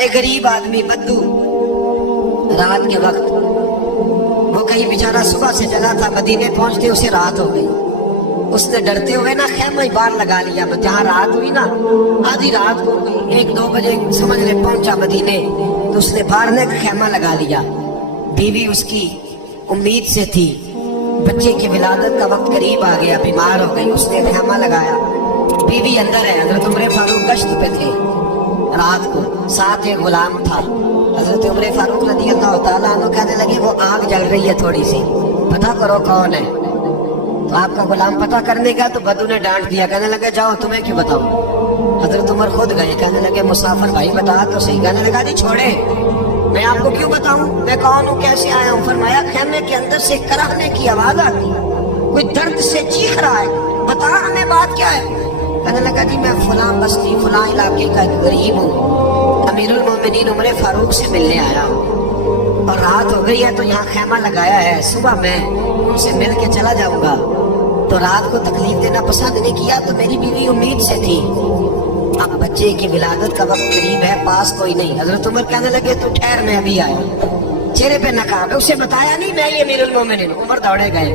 एक गरीब आदमी बद्दू रात के वक्त वो कहीं बेचारा सुबह से चला था, मदीने पहुंचते उसे रात हो गई। उसने डरते हुए ना खैमा ही बाहर लगा लिया। जहाँ रात हुई ना, आधी रात को 1-2 बजे समझ ले पहुंचा मदीने, तो उसने बाहर ने खैमा लगा लिया। बीवी उसकी उम्मीद से थी, बच्चे की विलादत का वक्त करीब आ गया, बीमार हो गई, उसने खैमा लगाया। बीवी अंदर है, हजरत उमर फारूक गश्त पे थे रात को, साथ एक गुलाम था। हजरत उमर फारूक रज़ी अल्लाह तआला अन्हु कहने लगे वो आग जल रही है थोड़ी सी, पता करो कौन है। तो आपका गुलाम पता करने का, तो बद्दू ने डांट दिया, कहने लगे जाओ तुम्हें क्यों बताऊं। हजरत उमर खुद गए, कहने लगे मुसाफिर भाई बता तो सही। कहने लगा जी छोड़े, मैं आपको क्यों बताऊं, मैं कौन हूँ, कैसे आया हूँ। फरमाया खैमे के अंदर से कराहने की आवाज आती है, कोई दर्द से चीख रहा है, बता हमें बात क्या है। कहने लगा जी मैं फलां बस्ती फलां इलाके का एक गरीब हूँ, अमीरुल मोमिनीन उमर फारूक से मिलने आया हूँ और रात हो गई है तो यहाँ खैमा लगाया है, सुबह मैं उनसे मिल के चला जाऊंगा। तो रात को तकलीफ देना पसंद नहीं किया, तो मेरी बीवी उम्मीद से थी, अब बच्चे की विलादत का वक्त करीब है, पास कोई नहीं। हजरत उमर कहने लगे तू ठहर, मैं अभी आया। चेहरे पे नकाब, उसे बताया नहीं मैं ये अमीरुल मोमिनीन। उमर दौड़े गए,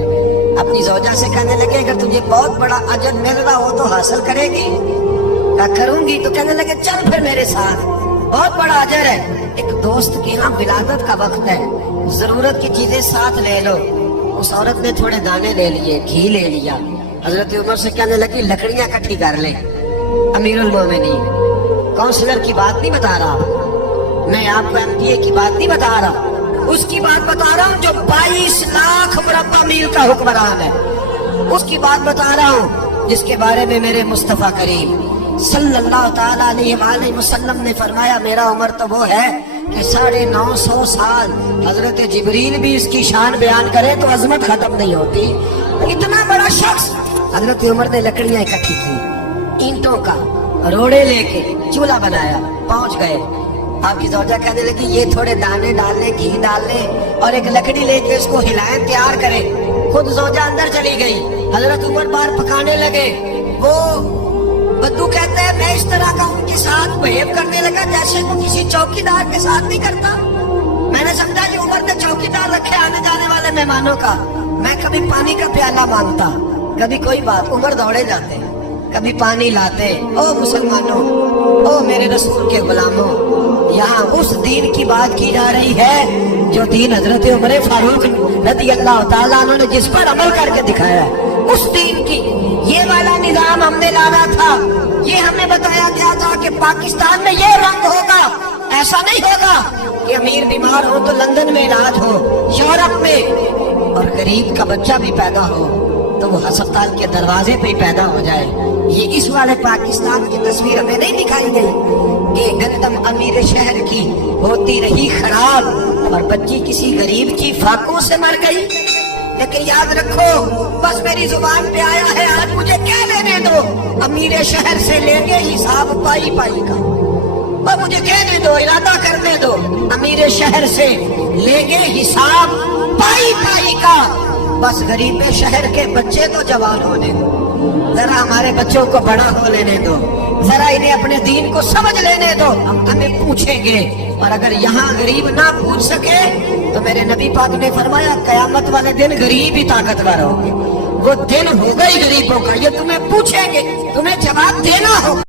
अपनी ज़ौजा से कहने लगे अगर तुझे बहुत बड़ा अजर मिल रहा हो तो हासिल करेगी। क्या करूंगी, तो कहने लगे चल फिर मेरे साथ, बहुत बड़ा अजर है। एक दोस्त के यहाँ विलादत का वक्त है, जरूरत की चीजें साथ ले लो। उस औरत ने थोड़े दाने ले लिए, घी ले लिया। हजरत उमर से कहने लगी लकड़ियां इकट्ठी कर ले। अमीरुल मोमिनीन, काउंसलर की बात नहीं बता रहा मैं आपको, MPA की बात नहीं बता रहा, उसकी बात बता रहा हूँ जो 22 लाख मुरब्बा मील का हुक्मरान है। उसकी बात बता रहा हूँ जिसके बारे में मेरे मुस्तफा करीम सल्लल्लाहु ताला अलैहि वसल्लम ने फरमाया मेरा उम्र तो वो है कि 950 साल हजरत जिब्रील भी इसकी शान बयान करे तो अजमत खत्म नहीं होती। इतना बड़ा शख्स। हजरत उमर ने लकड़ियां इकट्ठी की, ईंटों का रोड़े लेके चूल्हा बनाया, पहुंच गए। आपकी ज़ौजा कहने लगी ये थोड़े दाने डाल ले, घी डाल ले और एक लकड़ी लेके इसको हिलाएं, तैयार करें। खुद ज़ौजा अंदर चली गई, हजरत उमर बाहर पकाने लगे। वो बद्दू कहते हैं मैं इस तरह का उनके साथ बिहेव करने लगा जैसे वो किसी चौकीदार के साथ नहीं करता। मैंने समझा कि उमर ने चौकीदार रखे आने जाने वाले मेहमानों का। मैं कभी पानी का प्याला मांगता, कभी कोई बात, उमर दौड़े जाते, कभी पानी लाते। ओ मुसलमानों, ओ मेरे रसूल के गुलामों, यहाँ उस दीन की बात की जा रही है जो दीन हजरत उमर फारूक रज़ी अल्लाह तआला अन्हु ने जिस पर अमल करके दिखाया है, उस दीन की। ये वाला निजाम हमने लाना था, ये हमें बताया गया था कि पाकिस्तान में ये रंग होगा, ऐसा नहीं होगा कि अमीर बीमार हो तो लंदन में इलाज हो, यूरोप में, और गरीब का बच्चा भी पैदा हो तो वो अस्पताल के दरवाजे पे ही पैदा हो जाए। ये इस वाले पाकिस्तान की तस्वीर हमें नहीं दिखाई गई कि गंदम अमीर शहर की होती रही खराब और बच्ची किसी गरीब की फाकों से मर गई। लेकिन याद रखो, बस मेरी जुबान पे आया है आज, मुझे क्या लेने दो, अमीर शहर से लेंगे हिसाब पाई पाई का। और मुझे कहने दो, इरादा करने दो, अमीर शहर से लेंगे हिसाब पाई पाई का। बस गरीब शहर के बच्चे तो जवान होने दो, जरा हमारे बच्चों को बड़ा हो लेने दो, जरा इन्हें अपने दीन को समझ लेने दो, हम हमें पूछेंगे। और अगर यहाँ गरीब ना पूछ सके तो मेरे नबी पाक ने फरमाया कयामत वाले दिन गरीब ही ताकतवर होंगे। वो दिन होगा ही गरीबों का, ये तुम्हें पूछेंगे, तुम्हें जवाब देना होगा।